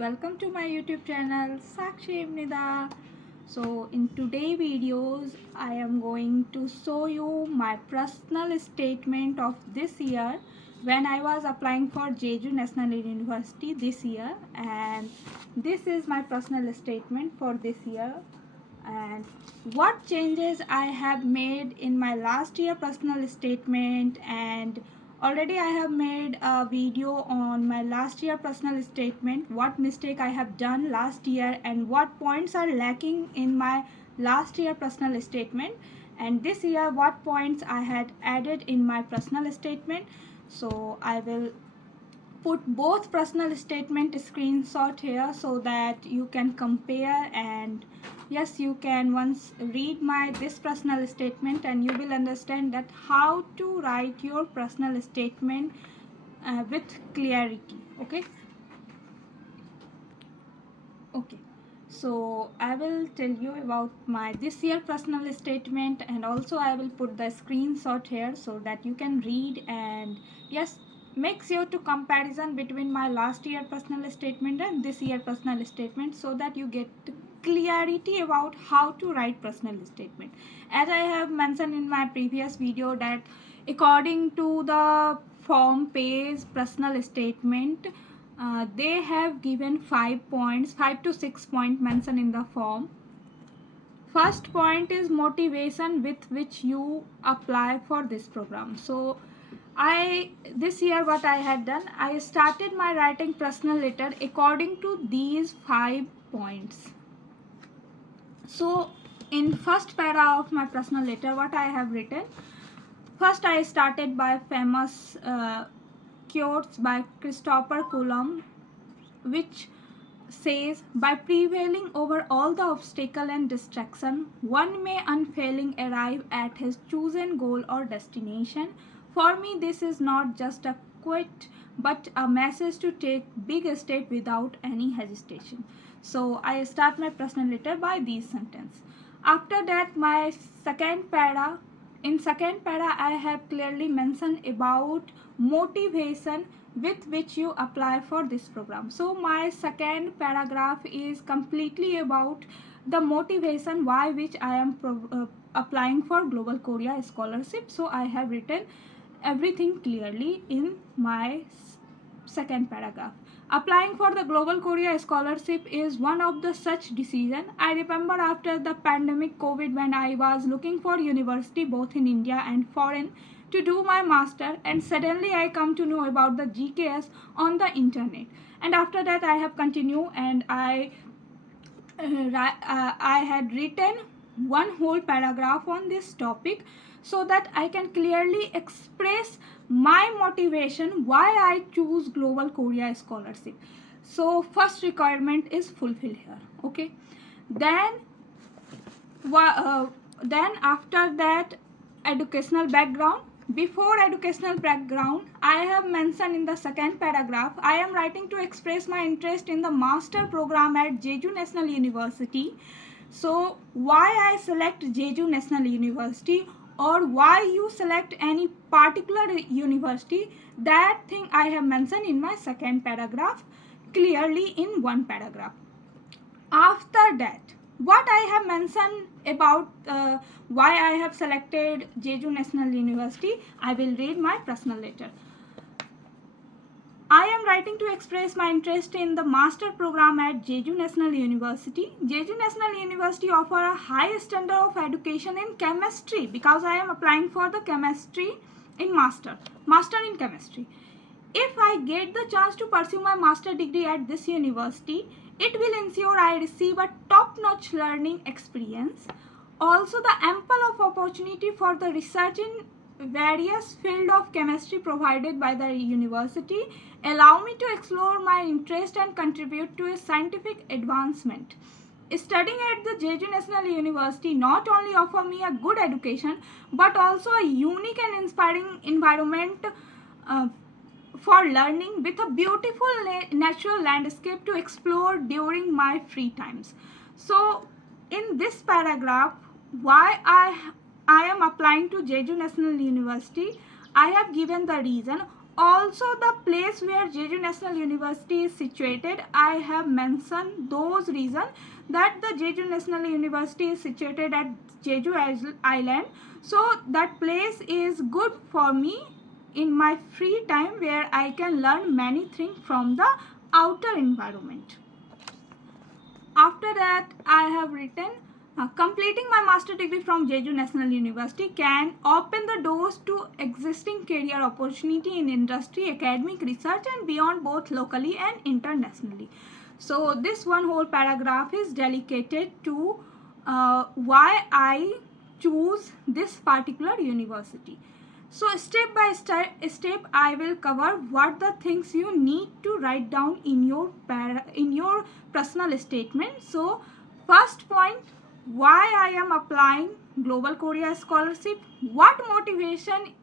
welcome to my YouTube channel Sakshi Imnida. So in today's videos I am going to show you my personal statement of this year when I was applying for Jeju National University this year, and this is my personal statement for this year and what changes I have made in my last year personal statement. And already I have made a video on my last year personal statement, what mistake I have done last year and what points are lacking in my last year personal statement, and this year what points I had added in my personal statement. So I will put both personal statement screenshot here so that you can compare, and yes, you can once read my this personal statement and you will understand that how to write your personal statement with clarity. Okay, so I will tell you about my this year personal statement, and also I will put the screenshot here so that you can read, and yes, make sure to comparison between my last year personal statement and this year personal statement so that you get clarity about how to write personal statement. As I have mentioned in my previous video that according to the form page personal statement, they have given 5 points, 5 to 6 points mentioned in the form. First point is motivation with which you apply for this program. So this year what I had done, I started my writing personal letter according to these 5 points. So in first para of my personal letter, what I have written, first I started by famous quotes by Christopher Columbus, which says, by prevailing over all the obstacle and distraction, one may unfailing arrive at his chosen goal or destination. For me, this is not just a quote but a message to take big step without any hesitation. So I start my personal letter by these sentences. After that, my second para, in second para I have clearly mentioned about motivation with which you apply for this program. So my second paragraph is completely about the motivation why which I am applying for Global Korea Scholarship. So I have written everything clearly in my second paragraph. Applying for the Global Korea Scholarship is one of the such decision. I remember after the pandemic COVID when I was looking for university both in India and foreign to do my master, and suddenly I come to know about the GKS on the internet, and after that I have continued and I had written one whole paragraph on this topic so that I can clearly express my motivation why I choose Global Korea Scholarship. So first requirement is fulfilled here. Okay, then after that, educational background. Before educational background, I have mentioned in the second paragraph, I am writing to express my interest in the master program at Jeju National University. So why I select Jeju National University, or why you select any particular university, that thing I have mentioned in my second paragraph clearly in one paragraph. After that, what I have mentioned about why I have selected Jeju National University, I will read my personal letter. I am writing to express my interest in the master program at Jeju National University. Jeju National University offer a high standard of education in chemistry because I am applying for the chemistry in master in chemistry. If I get the chance to pursue my master degree at this university, it will ensure I receive a top-notch learning experience. Also, the ample of opportunity for the research in various fields of chemistry provided by the university allow me to explore my interest and contribute to a scientific advancement. Studying at the Jeju National University not only offer me a good education but also a unique and inspiring environment for learning with a beautiful natural landscape to explore during my free times. So in this paragraph, why I am applying to Jeju National University, I have given the reason. also the place where Jeju National University is situated. I have mentioned those reasons that the Jeju National University is situated at Jeju Island. So that place is good for me in my free time, where I can learn many things from the outer environment. After that, I have written, completing my master degree from Jeju National University can open the doors to existing career opportunity in industry, academic research and beyond, both locally and internationally. So this one whole paragraph is dedicated to why I choose this particular university. So step by step I will cover what the things you need to write down in your personal statement. So first point, why I am applying Global Korea Scholarship, what motivation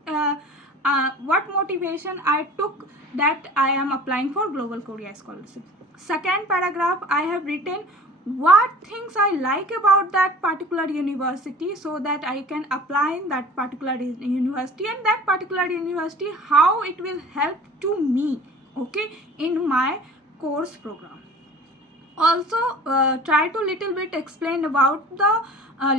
I took that I am applying for Global Korea Scholarship. Second paragraph, I have written what things I like about that particular university, so that I can apply in that particular university, and that particular university how it will help to me, okay, in my course program. Also try to little bit explain about the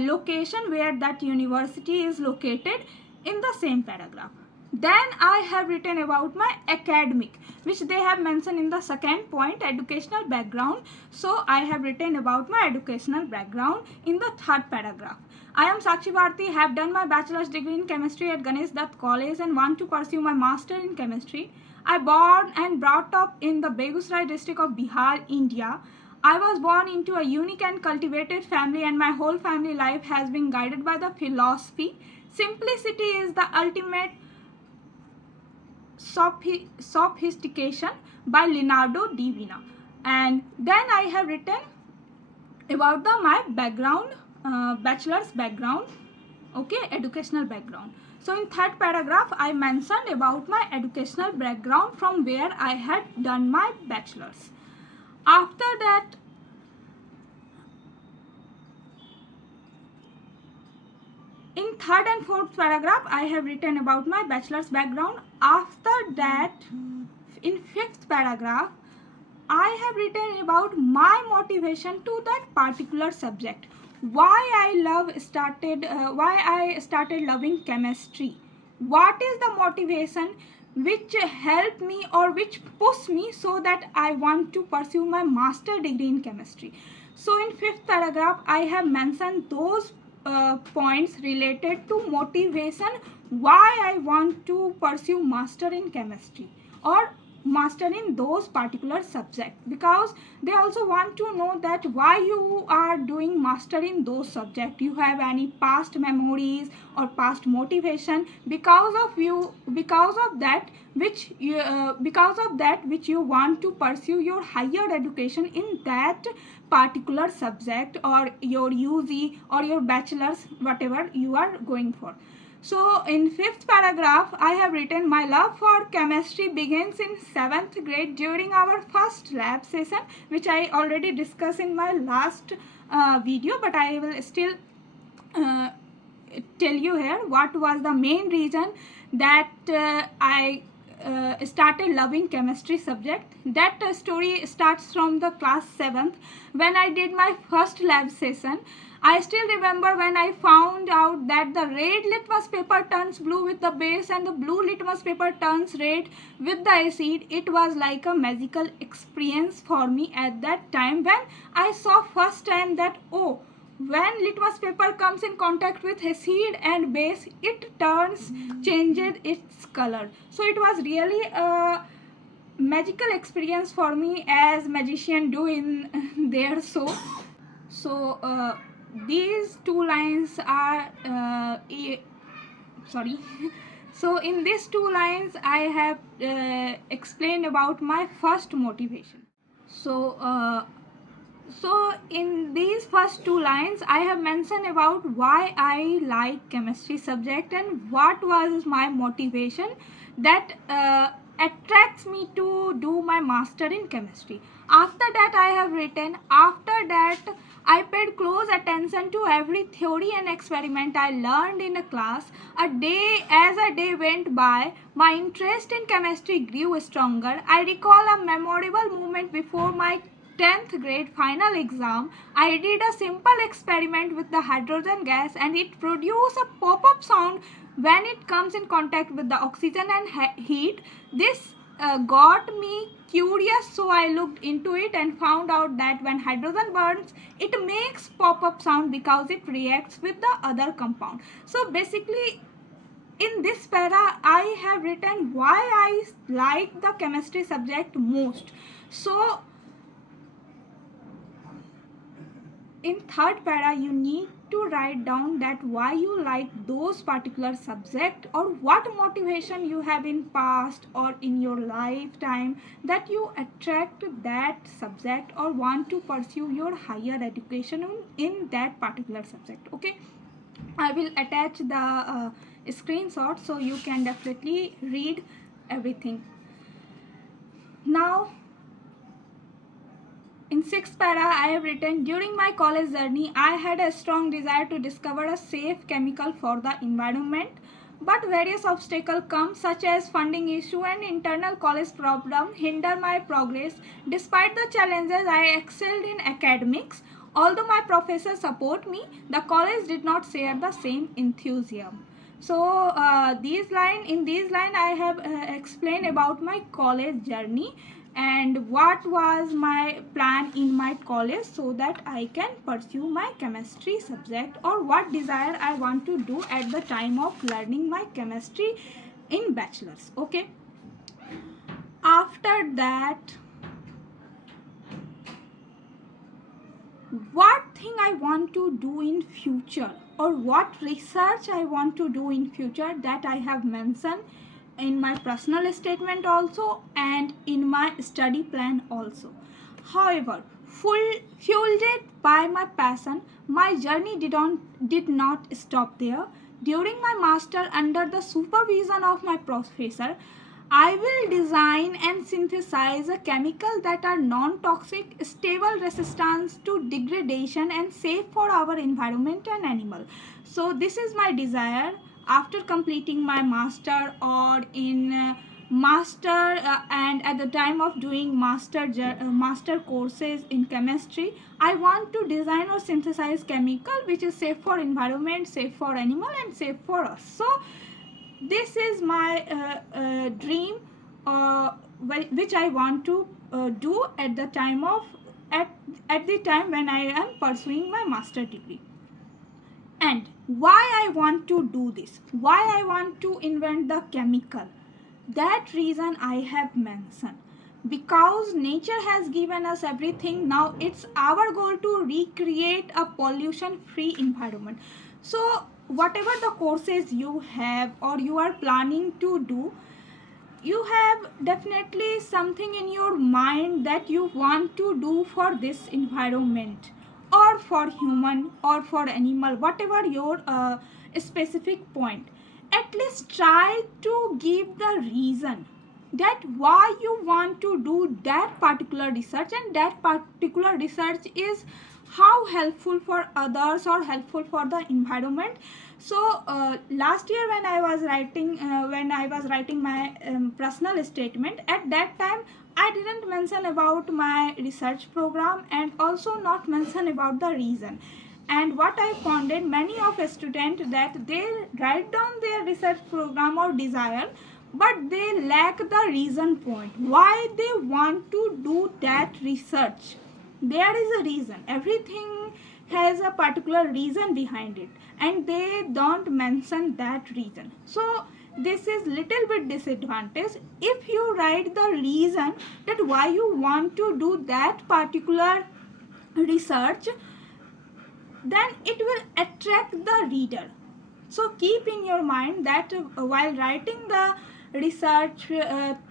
location where that university is located in the same paragraph. Then I have written about my academic, which they have mentioned in the second point, educational background. So I have written about my educational background in the third paragraph. I am Sakshi Bharti, have done my bachelor's degree in chemistry at Ganesh Dutt College and want to pursue my master in chemistry. I born and brought up in the Begusrai district of Bihar, India. I was born into a unique and cultivated family, and my whole family life has been guided by the philosophy simplicity is the ultimate sophistication by Leonardo da Vinci. And then I have written about my background, bachelor's background, okay, educational background. So in third paragraph I mentioned about my educational background from where I had done my bachelor's. After that, in third and fourth paragraph I have written about my bachelor's background. After that, in fifth paragraph I have written about my motivation to that particular subject, why I started loving chemistry, what is the motivation which helped me or which pushed me so that I want to pursue my master degree in chemistry. So in fifth paragraph I have mentioned those points related to motivation, why I want to pursue master in chemistry or master in those particular subjects, because they also want to know that why you are doing master in those subjects. You have any past memories or past motivation because of that which you want to pursue your higher education in that particular subject, or your UG or your bachelor's, whatever you are going for. So in fifth paragraph I have written my love for chemistry begins in 7th grade during our first lab session, which I already discussed in my last video, but I will still tell you here what was the main reason that I started loving chemistry subject. That story starts from the class 7th when I did my first lab session. I still remember when I found out that the red litmus paper turns blue with the base and the blue litmus paper turns red with the acid. It was like a magical experience for me at that time when I saw first time that, oh, when litmus paper comes in contact with acid and base, it changes its color. So it was really a magical experience for me, as magician do in their show. So these two lines are so in these two lines I have explained about my first motivation. So in these first two lines I have mentioned about why I like chemistry subject and what was my motivation that attracts me to do my master in chemistry. After that I have written, after that I paid close attention to every theory and experiment I learned in a class. As a day went by, my interest in chemistry grew stronger. I recall a memorable moment before my 10th grade final exam. I did a simple experiment with the hydrogen gas and it produced a pop-up sound when it comes in contact with the oxygen and heat. This got me curious, so I looked into it and found out that when hydrogen burns, it makes pop-up sound because it reacts with the other compound. So basically, in this para, I have written why I like the chemistry subject most. So in third para, you need to write down that why you like those particular subject or what motivation you have in past or in your lifetime that you attract that subject or want to pursue your higher education in that particular subject. Okay, I will attach the screenshot so you can definitely read everything. Now in sixth para, I have written, during my college journey, I had a strong desire to discover a safe chemical for the environment. But various obstacles come, such as funding issue and internal college problem, hinder my progress. Despite the challenges, I excelled in academics. Although my professors support me, the college did not share the same enthusiasm. So in these line I have explained about my college journey and what was my plan in my college so that I can pursue my chemistry subject or what desire I want to do at the time of learning my chemistry in bachelor's. Okay, after that, what thing I want to do in future or what research I want to do in future, that I have mentioned in my personal statement also and in my study plan also. However, fueled by my passion, my journey did not stop there. During my master, under the supervision of my professor, I will design and synthesize a chemical that are non-toxic, stable, resistance to degradation and safe for our environment and animal. So this is my desire after completing my master or in master and at the time of doing master courses in chemistry, I want to design or synthesize chemical which is safe for environment, safe for animal and safe for us. So this is my dream which I want to do at the time when I am pursuing my master degree. And why I want to do this, why I want to invent the chemical, that reason I have mentioned. Because nature has given us everything, now it's our goal to recreate a pollution free environment. So whatever the courses you have or you are planning to do, you have definitely something in your mind that you want to do for this environment or for human or for animal, whatever your specific point. At least try to give the reason that why you want to do that particular research, and that particular research is how helpful for others or helpful for the environment. So last year when I was writing my personal statement, at that time I didn't mention about my research program and also not mention about the reason. And what I found in many of students that they write down their research program or desire, but they lack the reason point why they want to do that research. There is a reason, everything has a particular reason behind it, and they don't mention that reason. So this is little bit disadvantage. If you write the reason that why you want to do that particular research, then it will attract the reader. So keep in your mind that while writing the research,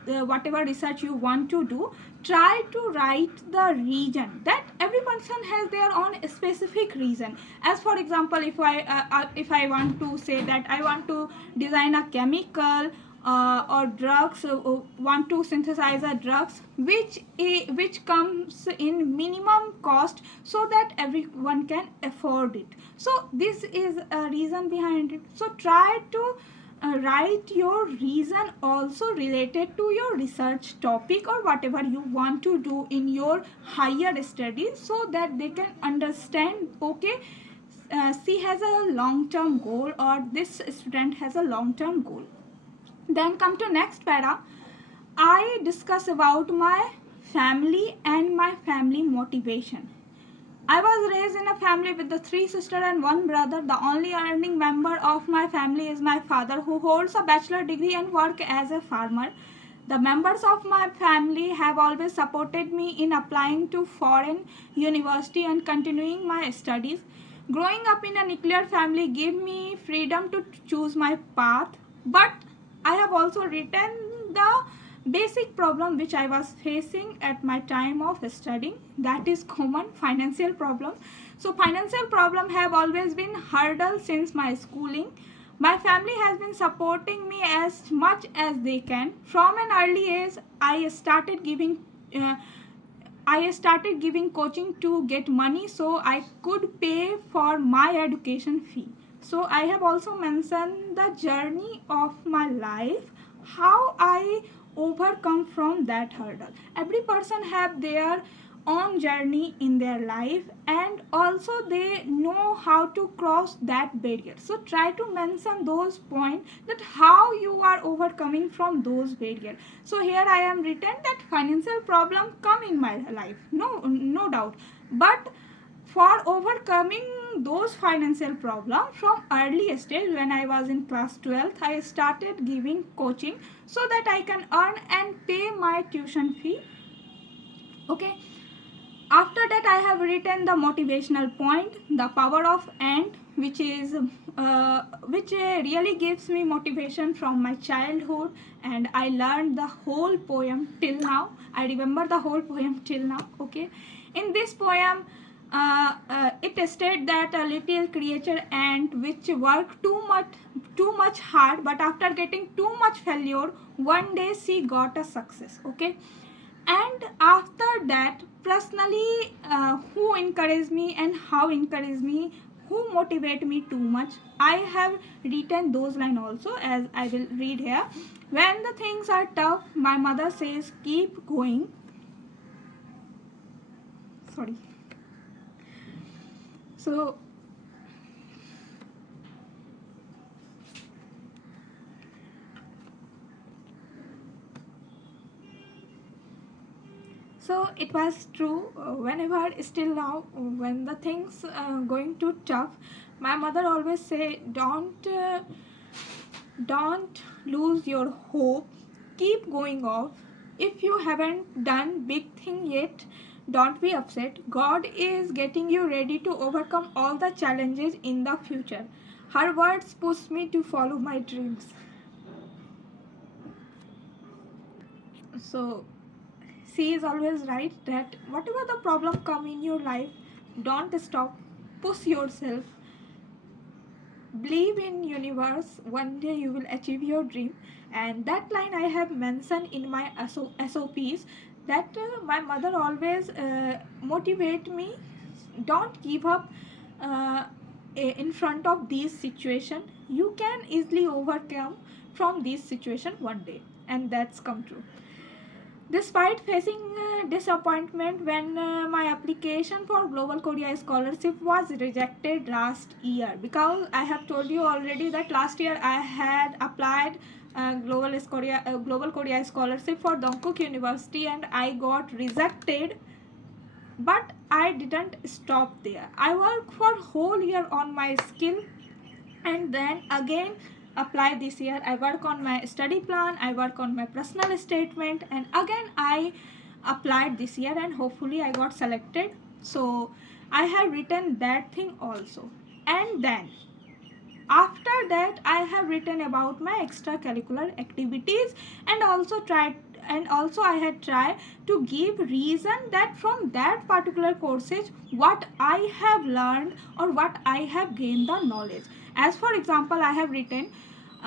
whatever research you want to do, try to write the reason, that every person has their own specific reason. As for example, if I want to say that I want to design a chemical or drugs, want to synthesize a drugs which comes in minimum cost so that everyone can afford it. So this is a reason behind it. So try to write your reason also related to your research topic or whatever you want to do in your higher studies, so that they can understand, okay, she has a long term goal or this student has a long term goal. Then come to next para. I discuss about my family and my family motivation. I was raised in a family with the 3 sisters and 1 brother. The only earning member of my family is my father, who holds a bachelor degree and work as a farmer. The members of my family have always supported me in applying to foreign university and continuing my studies. Growing up in a nuclear family gave me freedom to choose my path, but I have also written the basic problem which I was facing at my time of studying, that is common financial problem. So financial problem have always been hurdle since my schooling. My family has been supporting me as much as they can. From an early age, I started giving coaching to get money so I could pay for my education fee. So I have also mentioned the journey of my life, how I overcome from that hurdle. Every person have their own journey in their life, and also they know how to cross that barrier. So try to mention those points, that how you are overcoming from those barriers. So here I am written that financial problem come in my life, no doubt, but for overcoming those financial problems from early stage, when I was in class 12th, I started giving coaching so that I can earn and pay my tuition fee. Okay. After that, I have written the motivational point, the power of and, which really gives me motivation from my childhood, and I learned the whole poem till now. I remember the whole poem till now. Okay, in this poem, it states that a little creature ant which worked too much hard, but after getting too much failure, one day she got a success. Okay. And after that, personally, who encouraged me and how encouraged me, who motivate me too much, I have written those lines also, as I will read here. When the things are tough, my mother says keep going. Sorry. So it was true. Whenever, still now, when the things going too tough, my mother always say, don't lose your hope. Keep going off. If you haven't done big thing yet, don't be upset. God is getting you ready to overcome all the challenges in the future. Her words push me to follow my dreams. So she is always right that whatever the problem come in your life, don't stop, push yourself, believe in universe, one day you will achieve your dream. And that line I have mentioned in my SOPs, that my mother always motivate me, don't give up in front of this situation, you can easily overcome from this situation one day. And that's come true. Despite facing disappointment when my application for Global Korea Scholarship was rejected last year, because I have told you already that last year I had applied Global Korea Scholarship for Dongkook University and I got rejected. But I didn't stop there. I worked for whole year on my skill, and then again apply this year. I work on my study plan, I work on my personal statement, and again I applied this year and hopefully I got selected. So I have written that thing also. And then after that I have written about my extracurricular activities, and also I had tried to give reason that from that particular courses what I have learned or what I have gained the knowledge. As for example, I have written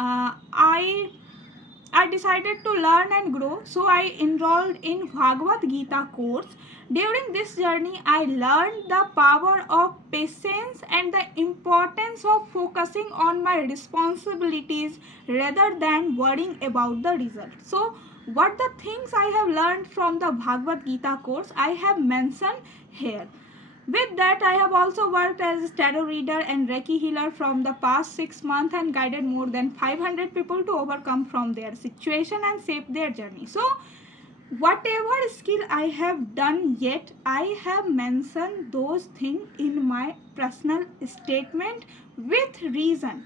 I I decided to learn and grow, so I enrolled in Bhagavad Gita course. During this journey, I learned the power of patience and the importance of focusing on my responsibilities rather than worrying about the result. So, what the things I have learned from the Bhagavad Gita course, I have mentioned here. With that, I have also worked as a tarot reader and Reiki healer from the past 6 months and guided more than 500 people to overcome from their situation and shape their journey. So, whatever skill I have done yet, I have mentioned those things in my personal statement with reason,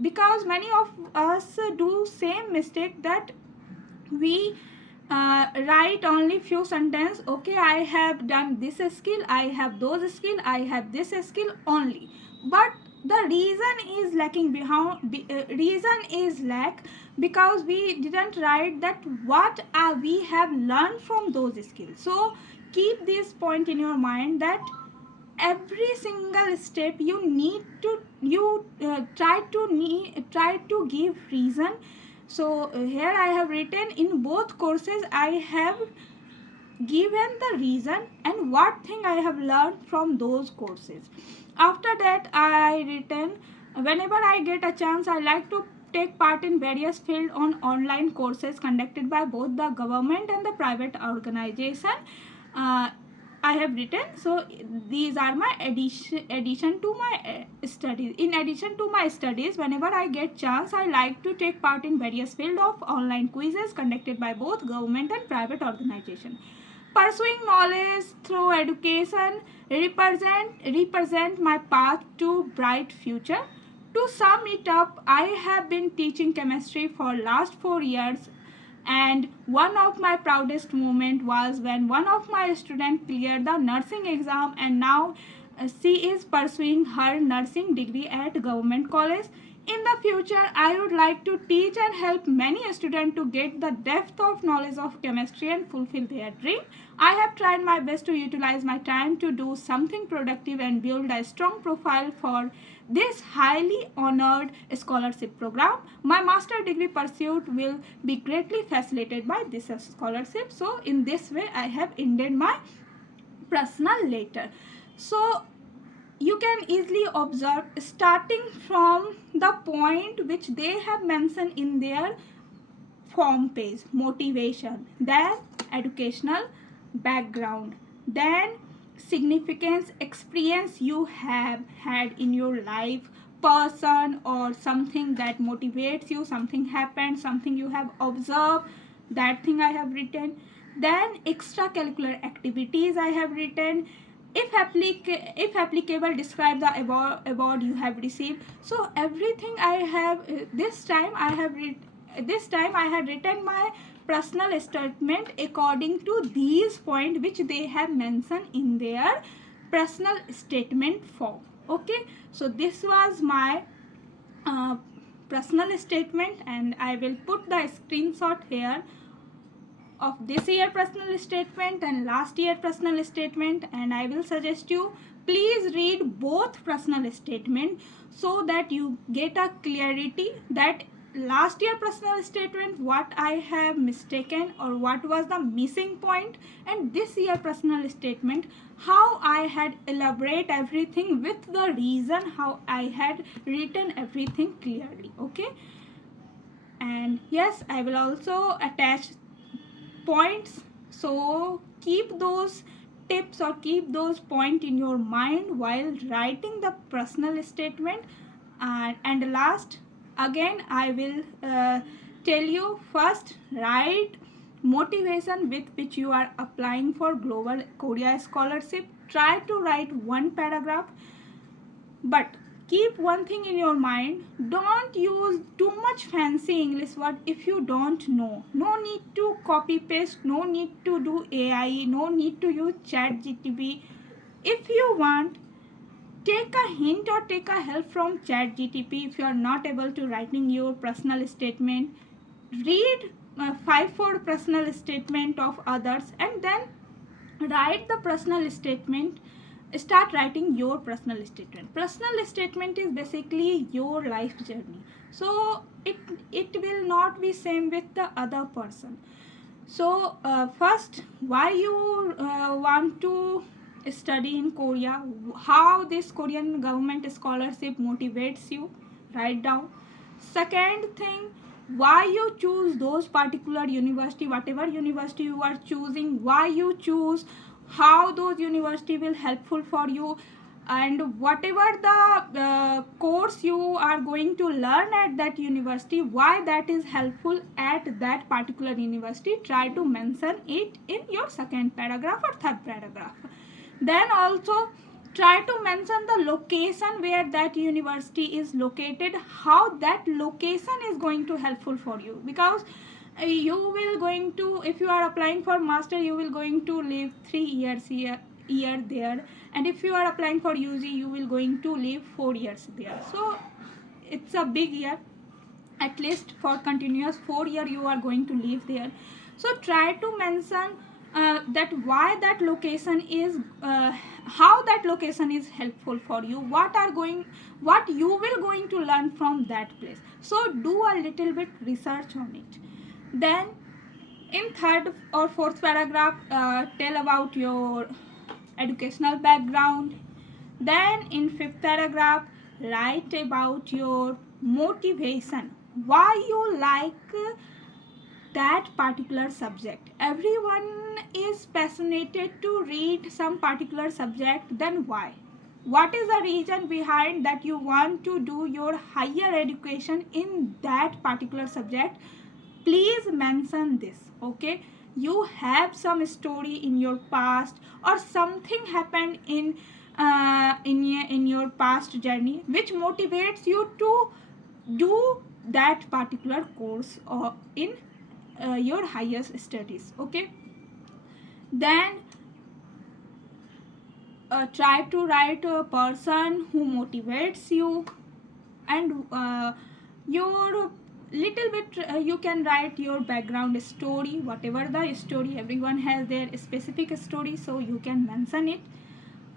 because many of us do same mistake that we write only few sentence. Okay, I have done this skill, I have those skill, I have this skill only, but the reason is lacking behind. Reason is lack because we didn't write that what we have learned from those skills. So keep this point in your mind that every single step you need to try to give reason. So here I have written in both courses I have given the reason and what thing I have learned from those courses. After that, I written whenever I get a chance, I like to take part in various field on online courses conducted by both the government and the private organization. uh, I have written. So these are my addition to my studies. In addition to my studies, whenever I get chance, I like to take part in various field of online quizzes conducted by both government and private organization. Pursuing knowledge through education represent my path to bright future. To sum it up, I have been teaching chemistry for last 4 years, and one of my proudest moment was when one of my students cleared the nursing exam, and now she is pursuing her nursing degree at government college. In the future, I would like to teach and help many students to get the depth of knowledge of chemistry and fulfill their dream. I have tried my best to utilize my time to do something productive and build a strong profile for this highly honored scholarship program. My master degree pursuit will be greatly facilitated by this scholarship. So in this way, I have ended my personal letter. So you can easily observe starting from the point which they have mentioned in their form page: motivation, then educational background, then significance, experience you have had in your life, person or something that motivates you, something happened, something you have observed, that thing I have written. Then extracurricular activities I have written. If applicable, describe the award you have received. So everything I have this time I had written my personal statement according to these points which they have mentioned in their personal statement form. Okay, so this was my uh, personal statement, and I will put the screenshot here of this year personal statement and last year personal statement, and I will suggest you please read both personal statement so that you get a clarity that last year personal statement what I have mistaken or what was the missing point, and this year personal statement how I had elaborate everything with the reason how I had written everything clearly. Okay, and yes, I will also attach points. So keep those tips or keep those points in your mind while writing the personal statement. And last, again I will tell you, first write motivation with which you are applying for Global Korea Scholarship. Try to write one paragraph, but keep one thing in your mind: don't use too much fancy English word if you don't know. No need to copy paste, no need to do AI, no need to use chat GTP. If you want, take a hint or take a help from chat GTP. If you are not able to writing your personal statement, read 5-4 personal statement of others and then write the personal statement start writing your personal statement. Personal statement is basically your life journey, so it will not be same with the other person. So first, why you want to study in Korea, how this Korean government scholarship motivates you, write down. Second thing, why you choose those particular university, whatever university you are choosing, why you choose, how those university will helpful for you, and whatever the course you are going to learn at that university, why that is helpful at that particular university, try to mention it in your second paragraph or third paragraph. Then also try to mention the location where that university is located, how that location is going to helpful for you, because you will going to, if you are applying for master, you will going to live 3 years year there, and if you are applying for UG, you will going to live 4 years there. So it's a big year, at least for continuous 4 year you are going to live there. So try to mention that why that location is how that location is helpful for you, what you will going to learn from that place. So do a little bit research on it. Then in third or fourth paragraph, tell about your educational background. Then in fifth paragraph, write about your motivation, why you like that particular subject. Everyone is passionate to read some particular subject, then why? What is the reason behind that you want to do your higher education in that particular subject? Please mention this, okay? You have some story in your past, or something happened in your past journey which motivates you to do that particular course or in your highest studies, okay? Then try to write a person who motivates you, and your little bit you can write your background story, whatever the story, everyone has their specific story, so you can mention it.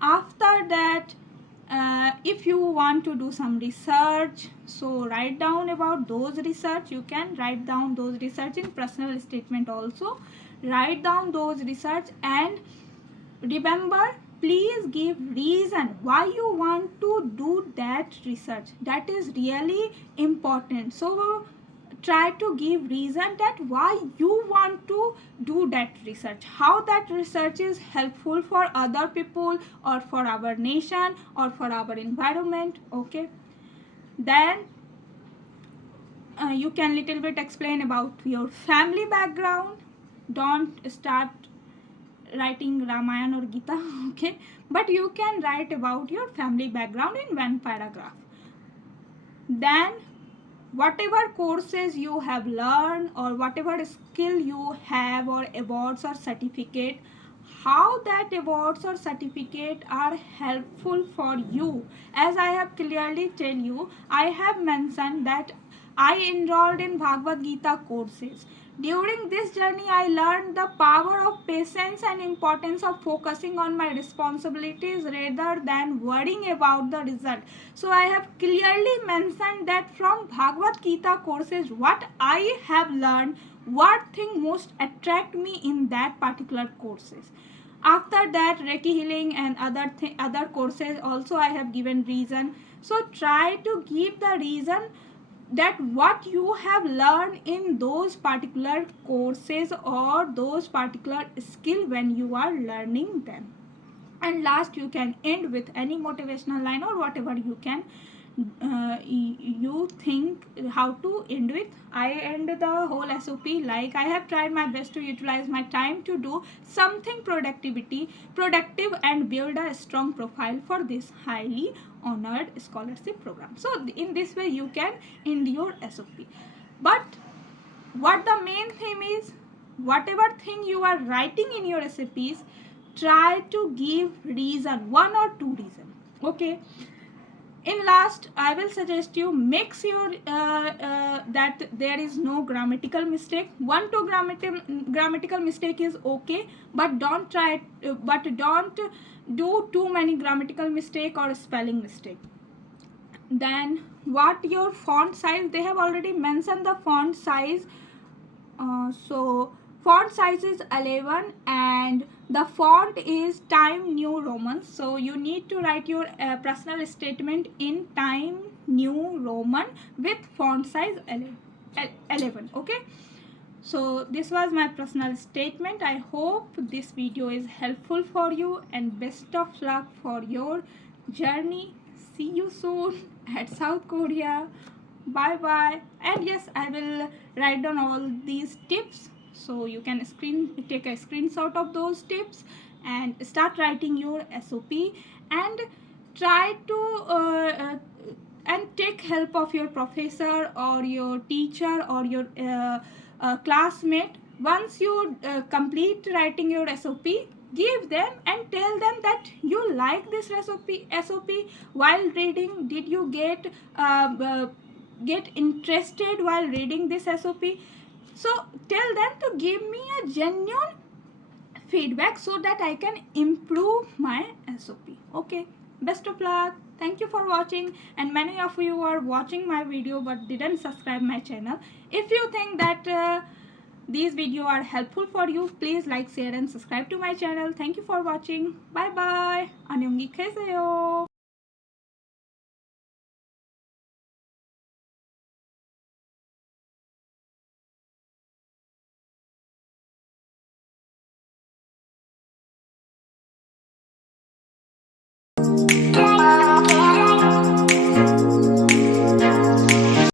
After that, if you want to do some research, so write down about those research. You can write down those research in personal statement also. Write down those research, and remember, please give reason why you want to do that research. That is really important. So try to give reason that why you want to do that research, how that research is helpful for other people or for our nation or for our environment, okay? Then you can little bit explain about your family background. Don't start writing Ramayana or Gita, okay? But you can write about your family background in one paragraph. Then whatever courses you have learned or whatever skill you have, or awards or certificate, how that awards or certificate are helpful for you. As I have clearly tell you, I have mentioned that I enrolled in Bhagavad Gita courses. During this journey, I learned the power of patience and importance of focusing on my responsibilities rather than worrying about the result. So I have clearly mentioned that from Bhagavad Gita courses, what I have learned, what thing most attract me in that particular courses. After that, Reiki healing and other courses also I have given reason. So try to give the reason that what you have learned in those particular courses or those particular skill when you are learning them. And last, you can end with any motivational line or whatever you can you think how to end with. I end the whole SOP like I have tried my best to utilize my time to do something productive and build a strong profile for this highly honored scholarship program. So in this way you can end your SOP. But what the main theme is, whatever thing you are writing in your SOPs, try to give reason, one or two reason, okay? In last, I will suggest you make sure that there is no grammatical mistake. One to grammatical mistake is okay, but don't do too many grammatical mistake or spelling mistake. Then what your font size, they have already mentioned the font size. So font size is 11 and the font is Time New Roman. So you need to write your personal statement in Time New Roman with font size 11. Okay, so this was my personal statement. I hope this video is helpful for you and best of luck for your journey. See you soon at South Korea. Bye bye. And yes, I will write down all these tips so you can take a screenshot of those tips and start writing your SOP, and try to and take help of your professor or your teacher or your classmate. Once you complete writing your SOP, give them and tell them that you like this SOP while reading. Did you get interested while reading this SOP? So tell them to give me a genuine feedback so that I can improve my SOP. Okay, best of luck. Thank you for watching, and many of you are watching my video but didn't subscribe my channel. If you think that these videos are helpful for you, please like, share and subscribe to my channel. Thank you for watching. Bye bye. 안녕히 계세요.